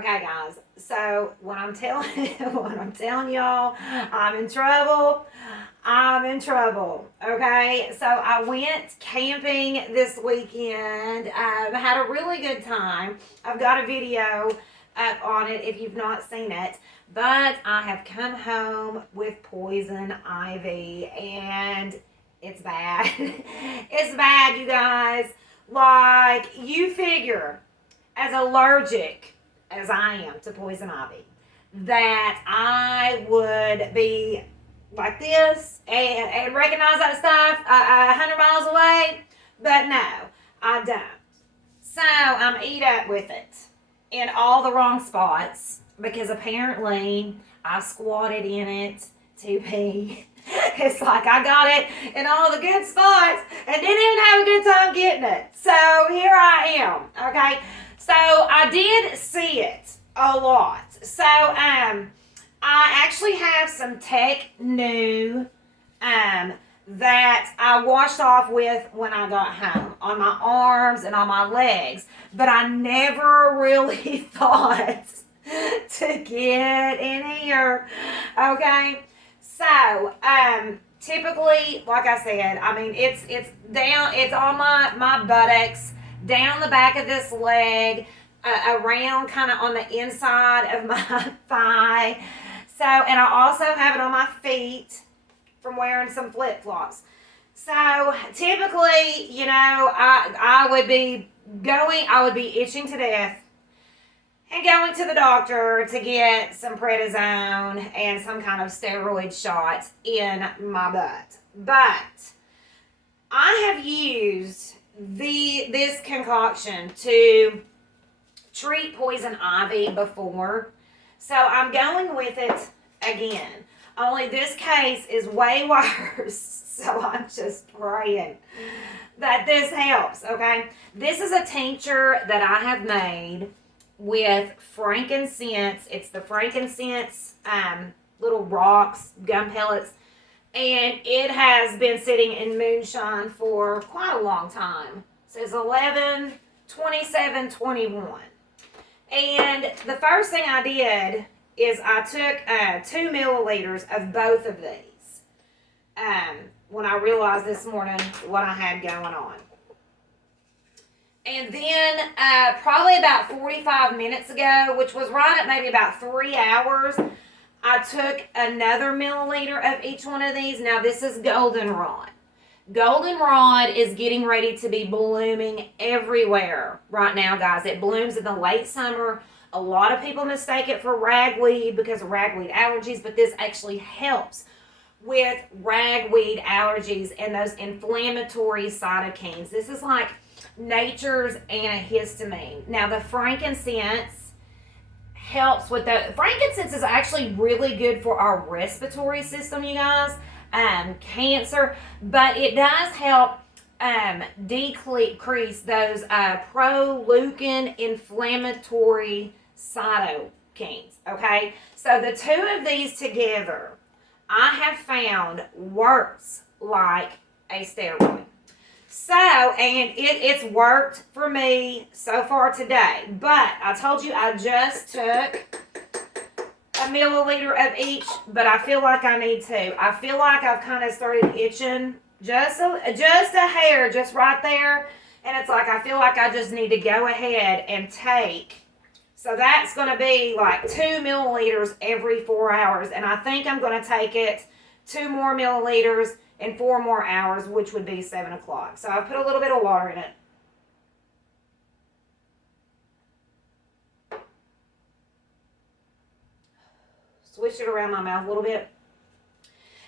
Okay, guys. So when I'm telling y'all, I'm in trouble. I'm in trouble. Okay, so I went camping this weekend. Had a really good time. I've got a video up on it if you've not seen it. But I have come home with poison ivy, and it's bad. It's bad, you guys. Like, you figure, as allergic as I am to poison ivy, that I would be like this and recognize that stuff 100 miles away. But no, I don't. So I'm eat up with it in all the wrong spots because apparently I squatted in it to pee. It's like I got it in all the good spots and didn't even have a good time getting it. So here I am. Okay. So I did see it a lot. So I actually have some Tech New that I washed off with when I got home on my arms and on my legs. But I never really thought to get in here. Okay. So, typically, like I said, I mean, it's down, it's on my buttocks, down the back of this leg, around kind of on the inside of my thigh. So, and I also have it on my feet from wearing some flip-flops. So, typically, you know, I would be itching to death and going to the doctor to get some prednisone and some kind of steroid shot in my butt. But I have used this concoction to treat poison ivy before. So I'm going with it again. Only this case is way worse. So I'm just praying that this helps, okay? This is a tincture that I have made with frankincense. It's the frankincense little rocks, gum pellets, and it has been sitting in moonshine for quite a long time. It says 11/27/21. And the first thing I did is I took 2 milliliters of both of these when I realized this morning what I had going on. And then probably about 45 minutes ago, which was right at maybe about 3 hours, I took another milliliter of each one of these. Now, this is Goldenrod. Goldenrod is getting ready to be blooming everywhere right now, guys. It blooms in the late summer. A lot of people mistake it for ragweed because of ragweed allergies, but this actually helps with ragweed allergies and those inflammatory cytokines. This is like nature's antihistamine. Now, the frankincense helps with the frankincense is actually really good for our respiratory system, you guys, cancer, but it does help decrease those pro-leukin inflammatory cytokines. Okay, so the two of these together, I have found works like a steroid. So, and it's worked for me so far today. But I told you I just took a milliliter of each, but I feel like I need to. I feel like I've kind of started itching just a hair, just right there. And it's like I feel like I just need to go ahead and take. So that's going to be like 2 milliliters every 4 hours. And I think I'm going to take it 2 more milliliters in 4 more hours, which would be 7 o'clock. So I put a little bit of water in it. Switch it around my mouth a little bit.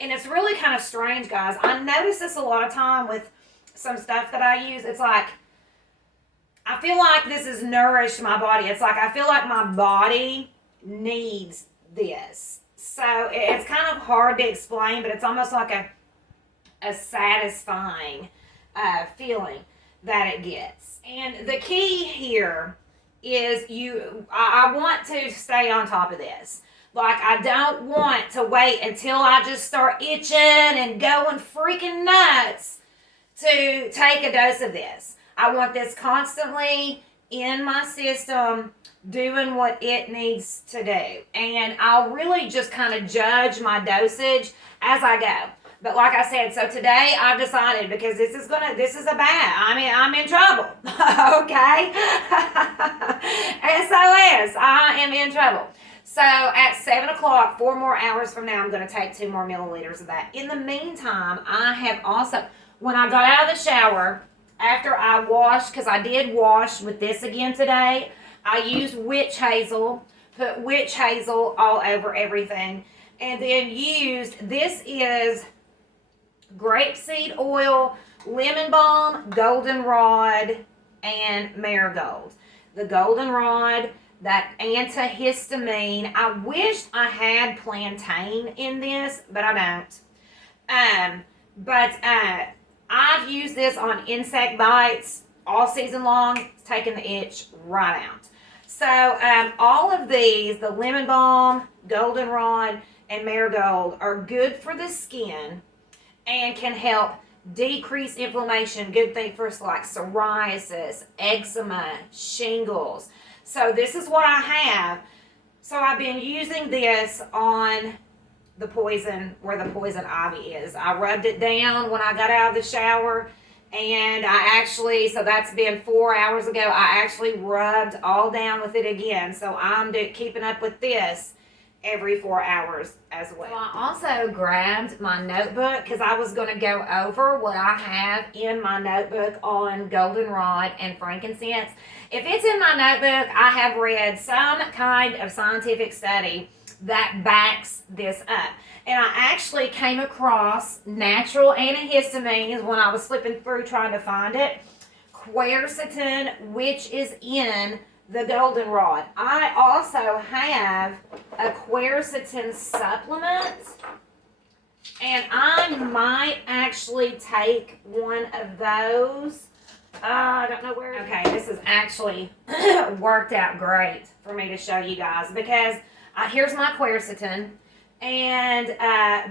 And it's really kind of strange, guys. I notice this a lot of time with some stuff that I use. It's like, I feel like this has nourished my body. It's like I feel like my body needs this. So it's kind of hard to explain, but it's almost like a satisfying feeling that it gets. And the key here is I want to stay on top of this. Like, I don't want to wait until I just start itching and going freaking nuts to take a dose of this. I want this constantly in my system doing what it needs to do. And I'll really just kind of judge my dosage as I go. But like I said, so today I've decided, because this is a bad, I'm in trouble. Okay? SOS, I am in trouble. So at 7 o'clock, 4 more hours from now, I'm going to take 2 more milliliters of that. In the meantime, I have also, when I got out of the shower, after I washed, because I did wash with this again today, I used witch hazel, put witch hazel all over everything, and then used, this is grapeseed oil, lemon balm, goldenrod, and marigold. The goldenrod, that antihistamine. I wish I had plantain in this, but I don't. I've used this on insect bites all season long. It's taking the itch right out. So all of these, the lemon balm, goldenrod, and marigold, are good for the skin and can help decrease inflammation. Good thing for like psoriasis, eczema, shingles. So this is what I have. So I've been using this on the poison, where the poison ivy is. I rubbed it down when I got out of the shower, and so that's been 4 hours ago. I actually rubbed all down with it again. So I'm keeping up with this every 4 hours as well. So I also grabbed my notebook, because I was going to go over what I have in my notebook on goldenrod and frankincense. If it's in my notebook, I have read some kind of scientific study that backs this up. And I actually came across natural antihistamines when I was flipping through trying to find it. Quercetin, which is in the goldenrod. I also have a quercetin supplement, and I might actually take one of those. I don't know where. Okay, this is actually worked out great for me to show you guys, because here's my quercetin, and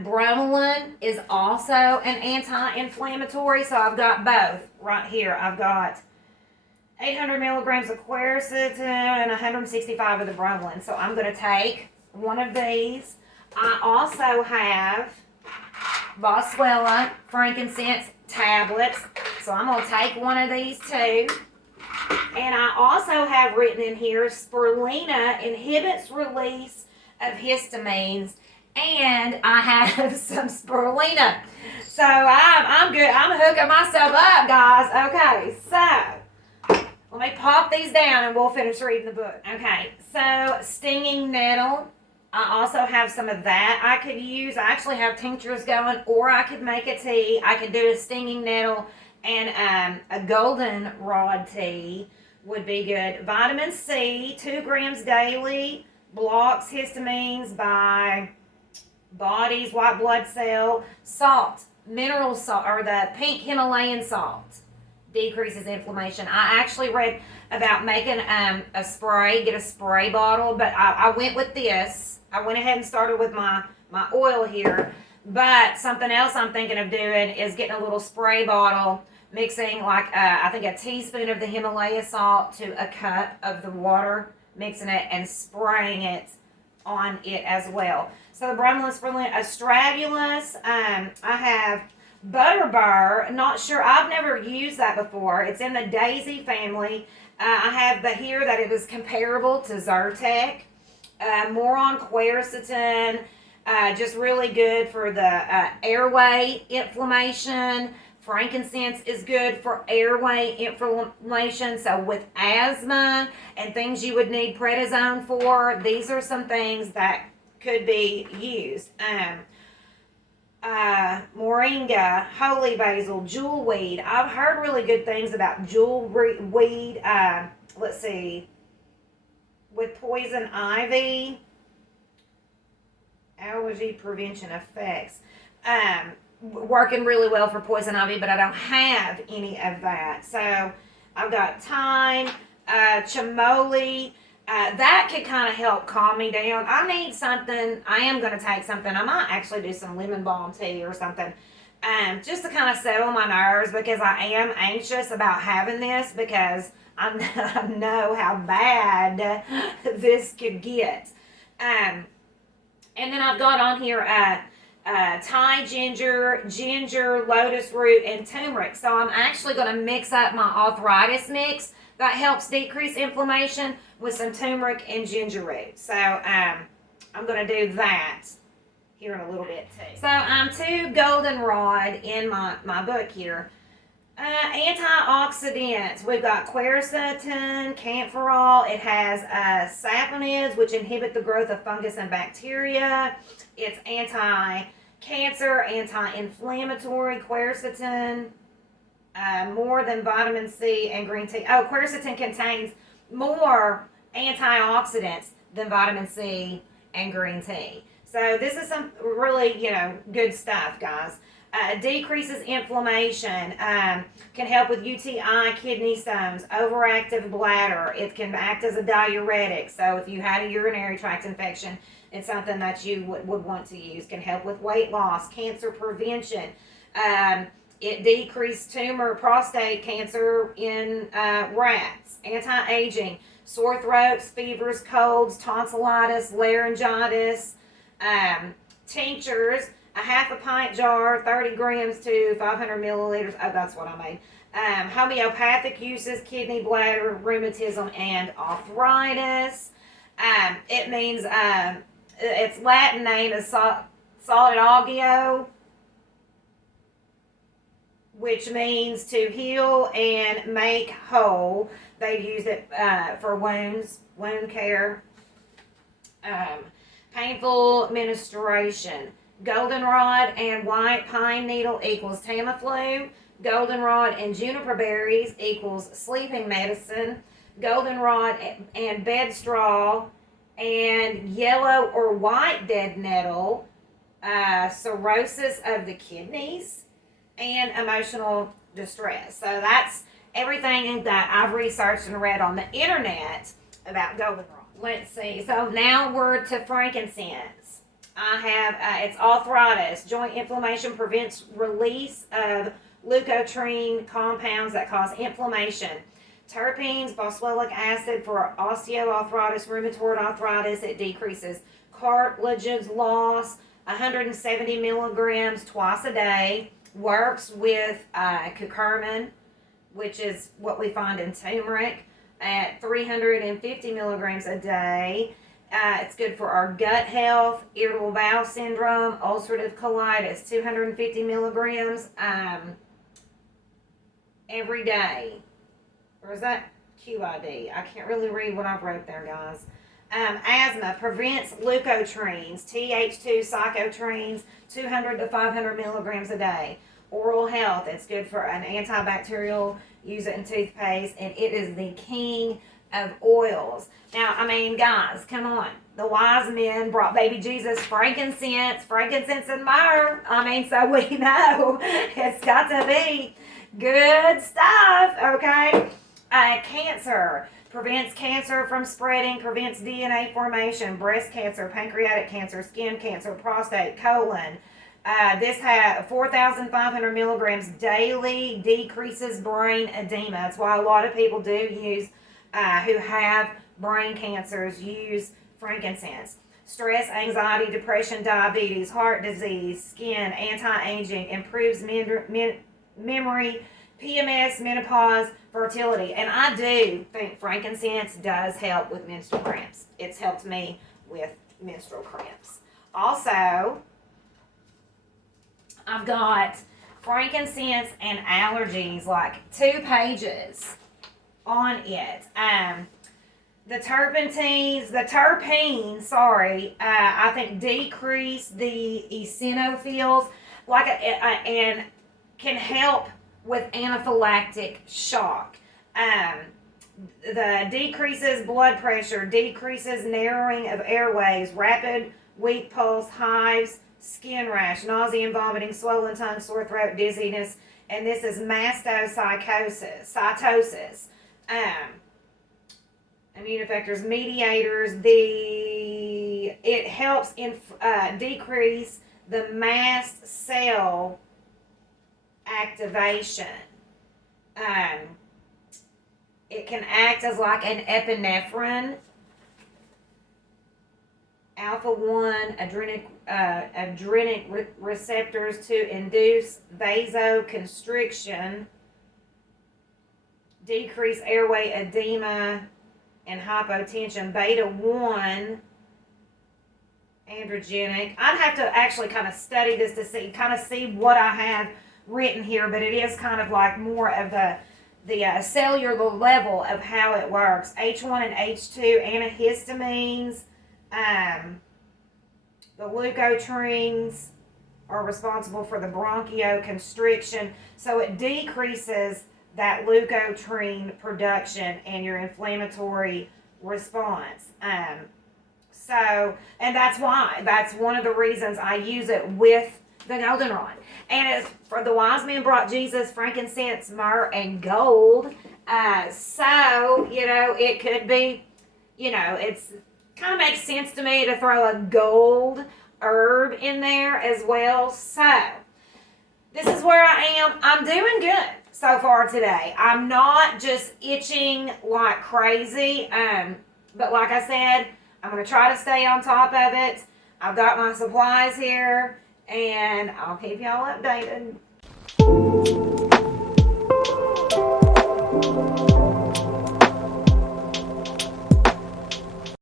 bromelain is also an anti-inflammatory, so I've got both right here. I've got 800 milligrams of quercetin and 165 of the bromelain. So I'm going to take one of these. I also have Boswellia frankincense tablets. So I'm going to take one of these too. And I also have written in here, spirulina inhibits release of histamines. And I have some spirulina. So I'm good. I'm hooking myself up, guys. Okay, so let me pop these down and we'll finish reading the book. Okay, so stinging nettle. I also have some of that I could use. I actually have tinctures going, or I could make a tea. I could do a stinging nettle and a goldenrod tea would be good. Vitamin C, 2 grams daily, blocks histamines by body's white blood cell. Salt, mineral salt, or the pink Himalayan salt, decreases inflammation. I actually read about making a spray, get a spray bottle, but I went with this. I went ahead and started with my oil here, but something else I'm thinking of doing is getting a little spray bottle, mixing like I think a teaspoon of the Himalaya salt to a cup of the water, mixing it and spraying it on it as well. So the bromelain, spirulina, astragalus, I have butterbur, not sure, I've never used that before. It's in the daisy family. I have here that it is comparable to Zyrtec. More on quercetin, just really good for the airway inflammation. Frankincense is good for airway inflammation. So with asthma and things you would need prednisone for, these are some things that could be used. Moringa, holy basil, jewelweed. I've heard really good things about jewelweed. Let's see. With poison ivy, allergy prevention effects. Working really well for poison ivy, but I don't have any of that. So I've got thyme, chamomile. That could kind of help calm me down. I need something. I am going to take something. I might actually do some lemon balm tea or something, just to kind of settle my nerves, because I am anxious about having this, because I know how bad this could get. And then I've got on here Thai ginger, ginger, lotus root, and turmeric. So I'm actually going to mix up my arthritis mix that helps decrease inflammation with some turmeric and ginger root. So I'm going to do that here in a little bit too. So I'm to Goldenrod in my book here. Antioxidants. We've got quercetin, camphorol. It has saponids, which inhibit the growth of fungus and bacteria. It's anti-cancer, anti-inflammatory. Quercetin, more than vitamin C and green tea. Oh, quercetin contains more antioxidants than vitamin C and green tea. So this is some really, good stuff, guys. Decreases inflammation, can help with UTI, kidney stones, overactive bladder. It can act as a diuretic. So if you had a urinary tract infection, it's something that you would want to use. Can help with weight loss, cancer prevention. It decreased tumor, prostate cancer in rats. Anti-aging, sore throats, fevers, colds, tonsillitis, laryngitis. Tinctures, a half a pint jar, 30 grams to 500 milliliters. Oh, that's what I made. Homeopathic uses, kidney, bladder, rheumatism, and arthritis. It means, its Latin name is solidagio, which means to heal and make whole. They've used it for wounds, wound care. Painful menstruation. Goldenrod and white pine needle equals Tamiflu. Goldenrod and juniper berries equals sleeping medicine. Goldenrod and bedstraw and yellow or white dead nettle, cirrhosis of the kidneys, and emotional distress. So that's everything that I've researched and read on the internet about goldenrod. Let's see. So now we're to frankincense. I have, it's arthritis, joint inflammation, prevents release of leukotriene compounds that cause inflammation. Terpenes, boswellic acid for osteoarthritis, rheumatoid arthritis. It decreases cartilage loss, 170 milligrams twice a day. Works with curcumin, which is what we find in turmeric, at 350 milligrams a day. It's good for our gut health, irritable bowel syndrome, ulcerative colitis, 250 milligrams every day. Or is that QID? I can't really read what I've wrote there, guys. Asthma prevents leukotrienes, Th2 psychotrienes, 200 to 500 milligrams a day. Oral health, it's good for an antibacterial, use it in toothpaste, and it is the king of oils. Now, I mean, guys, come on. The wise men brought baby Jesus frankincense and myrrh. I mean, so we know it's got to be good stuff, okay? Cancer. Prevents cancer from spreading, prevents DNA formation, breast cancer, pancreatic cancer, skin cancer, prostate, colon. This has 4,500 milligrams daily, decreases brain edema. That's why a lot of people do use, who have brain cancers, use frankincense. Stress, anxiety, depression, diabetes, heart disease, skin, anti-aging, improves memory, PMS, menopause, fertility. And I do think frankincense does help with menstrual cramps. It's helped me with menstrual cramps. Also, I've got frankincense and allergies, like 2 pages on it. The terpenes, I think decrease the eosinophils, and can help with anaphylactic shock. The decreases blood pressure, decreases narrowing of airways, rapid weak pulse, hives, skin rash, nausea and vomiting, swollen tongue, sore throat, dizziness, and this is mastocytosis. Immune effectors, mediators. It helps decrease the mast cell It can act as like an epinephrine. Alpha-1 adrenic receptors to induce vasoconstriction, decrease airway edema and hypotension. Beta-1 androgenic. I'd have to actually kind of study this to see what I have written here, but it is kind of like more of the cellular level of how it works. H1 and H2 antihistamines. The leukotrienes are responsible for the bronchoconstriction, so it decreases that leukotriene production and your inflammatory response. And that's one of the reasons I use it with the Goldenrod. And it's for the wise men brought Jesus frankincense, myrrh, and gold. So, it could be, it's kind of makes sense to me to throw a gold herb in there as well. So, this is where I am. I'm doing good so far today. I'm not just itching like crazy. But like I said, I'm going to try to stay on top of it. I've got my supplies here, and I'll keep y'all updated.